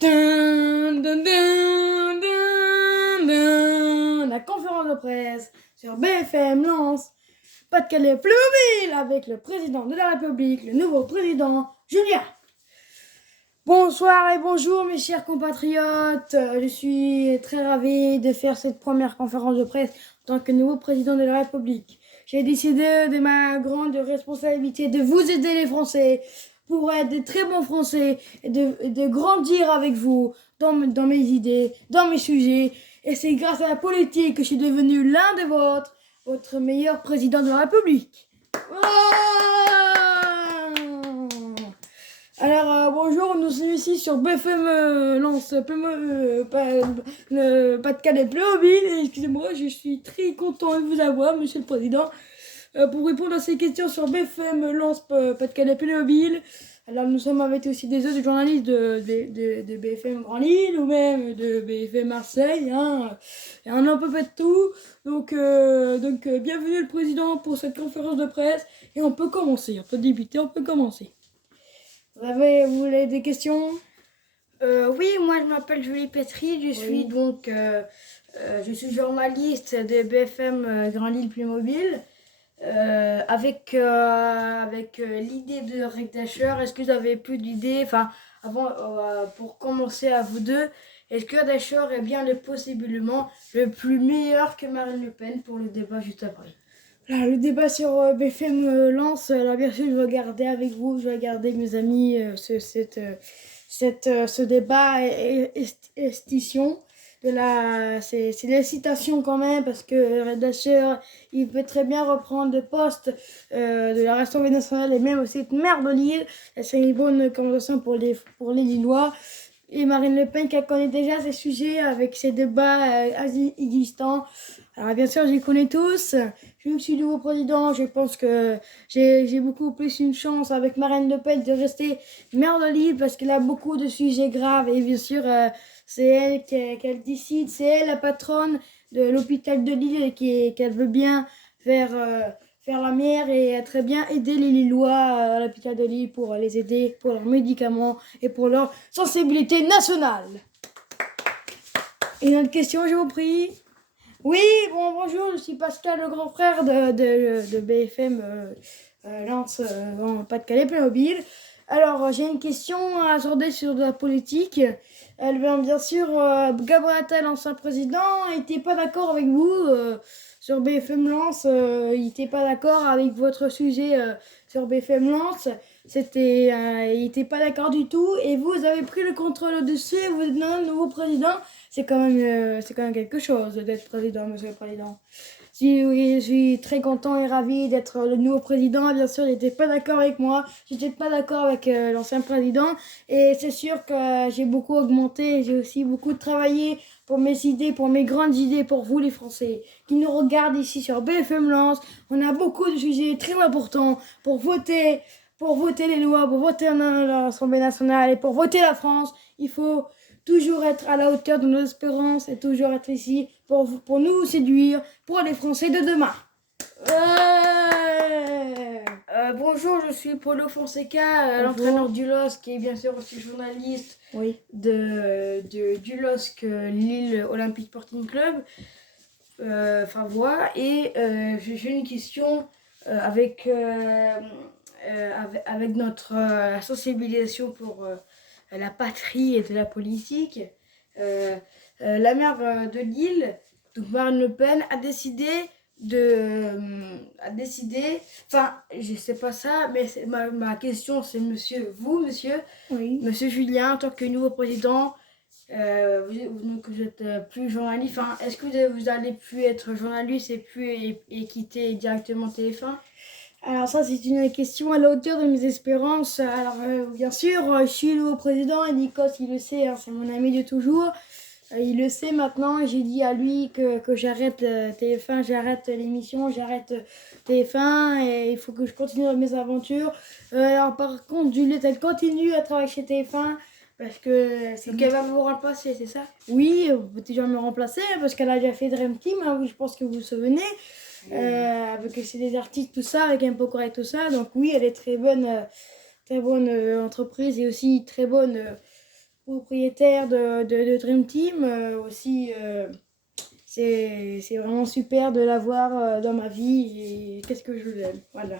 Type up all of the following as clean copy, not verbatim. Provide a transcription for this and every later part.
Dun, dun, dun, dun, dun. La conférence de presse sur BFM lance Pas-de-Calais Playmobil avec le président de la République, le nouveau président Julien. Bonsoir et bonjour mes chers compatriotes. Je suis très ravi de faire cette première conférence de presse en tant que nouveau président de la République. J'ai décidé de ma grande responsabilité de vous aider les Français pour être de très bons Français et de grandir avec vous dans mes idées, dans mes sujets. Et c'est grâce à la politique que je suis devenu l'un de votre meilleur président de la République. Alors, bonjour, nous sommes ici sur BFM Lance Pas-de-Calais Playmobil. Excusez-moi, je suis très content de vous avoir, monsieur le président, pour répondre à ces questions sur BFM Lance Pas-de-Calais Playmobil. Alors, nous sommes avec aussi des autres journalistes de BFM Grand Lille ou même de BFM Marseille. Et on en peut pas de tout. Donc, bienvenue le président pour cette conférence de presse. Et on peut commencer, on peut débuter, on peut commencer. Vous voulez des questions? Oui, moi je m'appelle Julie Petry, je suis journaliste de BFM Grand Lille Playmobil. Avec l'idée de Rick Dasher, est-ce que vous avez plus d'idées? Pour commencer à vous deux, est-ce que Dasher est bien possiblement le plus meilleur que Marine Le Pen pour le débat juste après? Alors, le débat sur BFM lance. Alors, bien sûr, je vais regarder avec vous, je vais regarder mes amis ce débat estation. C'est l'incitation quand même, parce que Red Dasher, il peut très bien reprendre le poste de la Assemblée nationale et même aussi être maire de Lille. Et c'est une bonne conversation pour les Lillois. Et Marine Le Pen qui connaît déjà ces sujets avec ses débats existants. Alors bien sûr, j'y connais tous. Vu que je suis nouveau président, je pense que j'ai beaucoup plus une chance avec Marine Le Pen de rester maire de Lille parce qu'elle a beaucoup de sujets graves. Et bien sûr, c'est elle qu'elle décide, c'est elle la patronne de l'hôpital de Lille et qu'elle veut bien faire la meilleure et très bien aider les Lillois à l'hôpital de Lille pour les aider pour leurs médicaments et pour leur sensibilité nationale. Et une autre question, je vous prie. Oui, bonjour, je suis Pascal, le grand frère de BFM Lance en Pas-de-Calais Playmobil. Alors, j'ai une question à aborder sur de la politique. Bien sûr, Gabriel Attal, ancien président, n'était pas d'accord avec vous sur BFM Lance. Il n'était pas d'accord avec votre sujet sur BFM Lance. Il n'était pas d'accord du tout. Et vous avez pris le contrôle au-dessus et vous êtes un nouveau président. C'est quand même quelque chose d'être président, monsieur le président. Oui, je suis très content et ravi d'être le nouveau président. Bien sûr, il n'était pas d'accord avec moi. Je n'étais pas d'accord avec l'ancien président. Et c'est sûr que j'ai beaucoup augmenté. J'ai aussi beaucoup travaillé pour mes idées, pour mes grandes idées, pour vous les Français qui nous regardent ici sur BFM Lance. On a beaucoup de sujets très importants pour voter les lois, pour voter à l'Assemblée nationale et pour voter la France. Il faut toujours être à la hauteur de nos espérances et toujours être ici pour nous séduire, pour les Français de demain. Bonjour, je suis Paulo Fonseca, l'entraîneur du LOSC et bien sûr aussi journaliste du LOSC Lille Olympique Sporting Club. J'ai une question avec notre sensibilisation pour la patrie et de la politique. La maire de Lille, donc Marine Le Pen, a décidé, je sais pas ça, mais ma question c'est monsieur Julien, en tant que nouveau président, vous êtes plus journaliste, est-ce que vous allez plus être journaliste et quitter directement TF1? Alors ça, c'est une question à la hauteur de mes espérances. Alors bien sûr, je suis le nouveau président et Nikos, il le sait, c'est mon ami de toujours. Il le sait maintenant. J'ai dit à lui que j'arrête TF1, j'arrête l'émission, j'arrête TF1 et il faut que je continue mes aventures. Alors par contre, Juliette, elle continue à travailler chez TF1 parce que c'est qu'elle va vous remplacer, c'est ça? Oui, vous pouvez toujours me remplacer parce qu'elle a déjà fait Dream Team, je pense que vous vous souvenez. Avec c'est des artistes, tout ça, avec un peu correct, tout ça. Donc oui, elle est très bonne entreprise et aussi très bonne propriétaire de Dream Team. Aussi, c'est vraiment super de l'avoir dans ma vie. Et qu'est-ce que je l'aime. Voilà.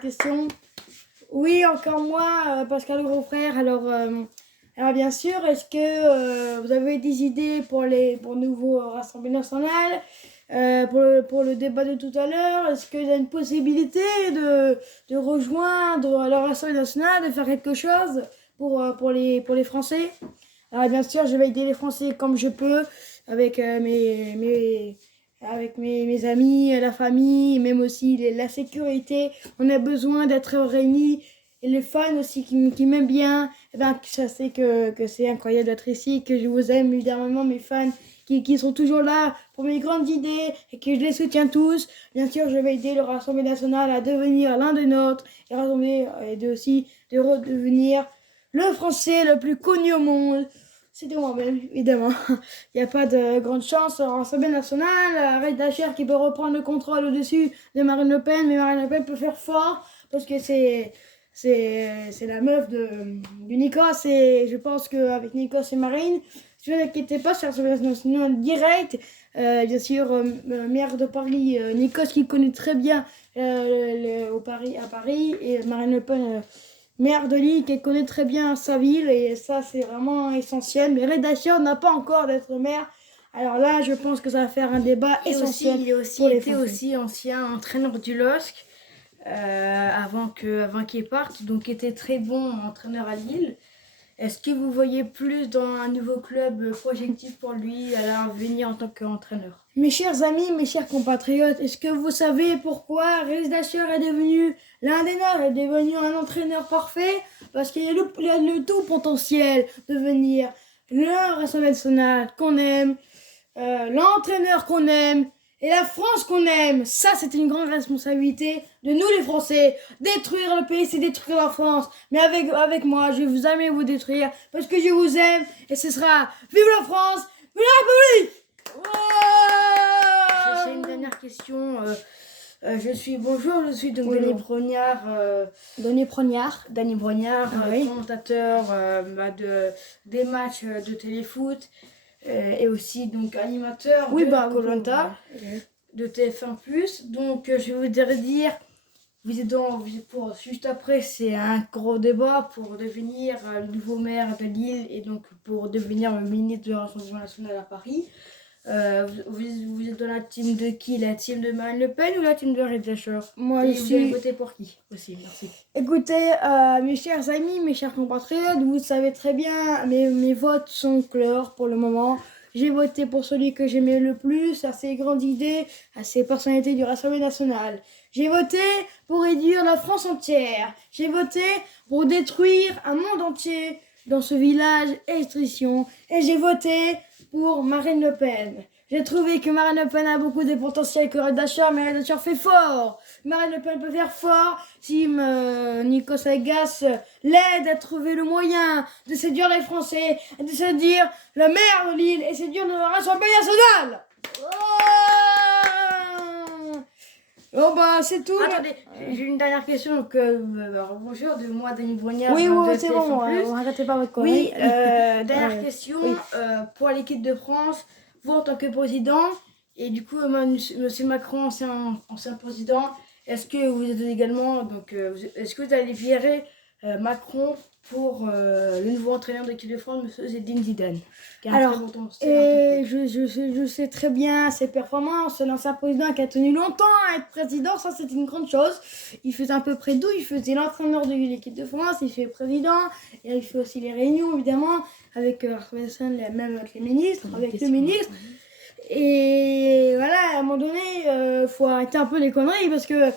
Question. Oui, encore moi, Pascal le gros frère. Alors bien sûr, est-ce que vous avez des idées pour le nouveau Rassemblement national, pour le débat de tout à l'heure? Est-ce qu'il y a une possibilité de rejoindre le Rassemblement national, de faire quelque chose pour les Français? Alors bien sûr, je vais aider les Français comme je peux, avec avec mes amis, la famille, même aussi la sécurité. On a besoin d'être réunis. Et les fans aussi qui m'aiment bien, eh ben, je sais que c'est incroyable d'être ici, que je vous aime évidemment, mes fans qui sont toujours là pour mes grandes idées et que je les soutiens tous. Bien sûr, je vais aider le Rassemblement national à devenir l'un des nôtres et rassembler aussi de redevenir le Français le plus connu au monde. C'est de moi-même, évidemment. Il n'y a pas de grande chance au Rassemblement national. Red Dacher qui peut reprendre le contrôle au-dessus de Marine Le Pen, mais Marine Le Pen peut faire fort parce que c'est la meuf du Nikos et je pense qu'avec Nikos et Marine, ne vous inquiétez pas, c'est Rassemblement national direct. Bien sûr, maire de Paris, Nikos qui connaît très bien à Paris et Marine Le Pen. Maire de Lille qui connaît très bien sa ville et ça c'est vraiment essentiel. Mais Red Dacher n'a pas encore d'être maire. Alors là, je pense que ça va faire un débat essentiel. Il a été aussi ancien entraîneur du LOSC avant qu'il parte, donc était très bon entraîneur à Lille. Est-ce que vous voyez plus dans un nouveau club projectif pour lui à venir en tant qu'entraîneur? Mes chers amis, mes chers compatriotes, est-ce que vous savez pourquoi Red Dacher est devenu l'un des nôtres, est devenu un entraîneur parfait? Parce qu'il a le tout potentiel de devenir le Rassemblement national qu'on aime, l'entraîneur qu'on aime et la France qu'on aime. Ça, c'est une grande responsabilité de nous les Français. Détruire le pays, c'est détruire la France. Mais avec moi, je vais vous jamais vous détruire parce que je vous aime et ce sera vive la France, vive la République! J'ai une dernière question. Je suis donc Denis Brognard, oui. commentateur des matchs de téléfoot et aussi donc animateur de Koh-Lanta de TF1+. Donc je voudrais dire, juste après, c'est un gros débat pour devenir le nouveau maire de Lille et donc pour devenir le ministre de l'Assemblée nationale à Paris. Vous êtes dans la team de qui? La team de Marine Le Pen ou la team de Red Dacher? Moi, vous allez voter pour qui aussi? Merci. Écoutez, mes chers amis, mes chers compatriotes, vous savez très bien, mes votes sont clairs pour le moment. J'ai voté pour celui que j'aimais le plus, à ses grandes idées, à ses personnalités du Rassemblement national. J'ai voté pour réduire la France entière. J'ai voté pour détruire un monde entier dans ce village extrition. Et j'ai voté pour Marine Le Pen. J'ai trouvé que Marine Le Pen a beaucoup de potentiel que Red Dacher, mais Red Dacher fait fort. Marine Le Pen peut faire fort si Nikos Aliagas l'aide à trouver le moyen de séduire les Français, et de séduire le maire de Lille et séduire le Rassemblement national. Bon bah c'est tout. Attendez, j'ai une dernière question. Bonjour, de moi, Denis Brognard. Oui, c'est bon, arrêtez pas votre connerie. Oui, dernière question. Oui. Pour l'équipe de France, vous en tant que président, et du coup, monsieur Macron, ancien président, est-ce que vous êtes également, est-ce que vous allez virer Macron pour le nouveau entraîneur de l'équipe de France, monsieur Zinedine Zidane? Alors, je sais très bien ses performances. C'est l'ancien président qui a tenu longtemps à être président, ça c'est une grande chose. Il faisait à peu près tout, il faisait l'entraîneur de l'équipe de France, il fait président, et il fait aussi les réunions évidemment, avec même avec les ministres, avec le ministre. Et voilà, à un moment donné, faut arrêter un peu les conneries parce que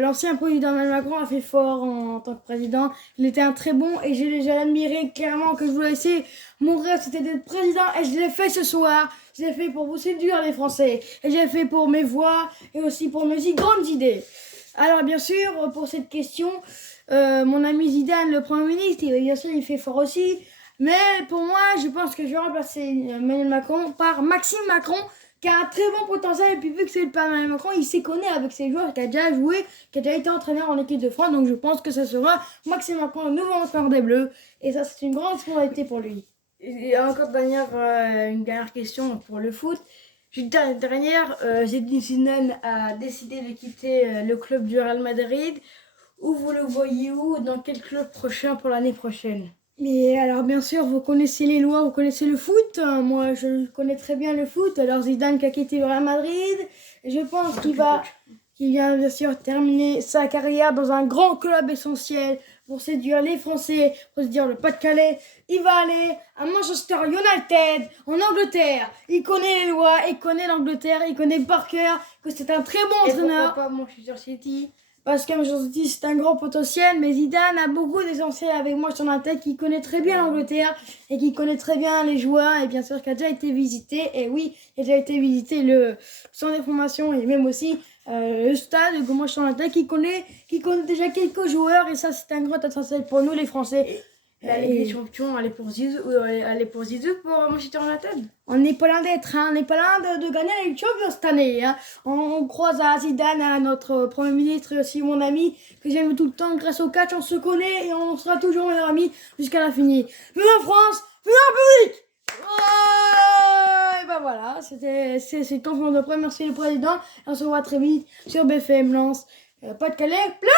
l'ancien président Emmanuel Macron a fait fort en tant que président. Il était un très bon et j'ai admiré clairement que je voulais essayer. Mon rêve c'était d'être président et je l'ai fait ce soir. Je l'ai fait pour vous séduire les Français et j'ai fait pour mes voix et aussi pour mes grandes idées. Alors bien sûr, pour cette question, mon ami Zidane, le Premier ministre, bien sûr il fait fort aussi. Mais pour moi, je pense que je vais remplacer Emmanuel Macron par Maxime Macron, qui a un très bon potentiel. Et puis vu que c'est le père Emmanuel Macron, il s'y connaît avec ses joueurs, qui a déjà joué, qui a déjà été entraîneur en équipe de France. Donc je pense que ça sera Maxime Macron, le nouveau entraîneur des Bleus. Et ça, c'est une grande responsabilité pour lui. Et encore une dernière question pour le foot. Juste dernière, Zinedine Zidane a décidé de quitter le club du Real Madrid. Où vous le voyez où? Dans quel club prochain pour l'année prochaine? Mais alors bien sûr, vous connaissez les lois, vous connaissez le foot. Moi, je connais très bien le foot. Alors Zidane qui a quitté le Real Madrid. Je pense qu'il vient bien sûr terminer sa carrière dans un grand club essentiel pour séduire les Français, pour se dire le Pas-de-Calais. Il va aller à Manchester United en Angleterre. Il connaît les lois, il connaît l'Angleterre, il connaît par cœur que c'est un très bon entraîneur. Et pourquoi pas Manchester City? Parce que Manchester City, c'est un grand potentiel, mais Zidane a beaucoup d'essentiel avec moi sur la tête, qui connaît très bien l'Angleterre et qui connaît très bien les joueurs, et bien sûr qui a déjà été visité, et oui, il a déjà été visité le centre de formation et même aussi le stade de moi sur la tête, qui connaît déjà quelques joueurs, et ça c'est un grand essentiel pour nous les Français. La Ligue des Champions, elle est pour Zizou, pour Manchester United. On n'est pas loin d'être, on n'est pas loin de gagner la Ligue des Champions cette année. On croise à Zidane, à notre Premier ministre et aussi mon ami que j'aime tout le temps. Grâce au catch, on se connaît et on sera toujours meilleurs amis jusqu'à la fin. Vive la France, vive la République! Et ben voilà, c'est conférence de presse. Merci le président. On se revoit très vite sur BFM Lens. Pas-de-Calais, plein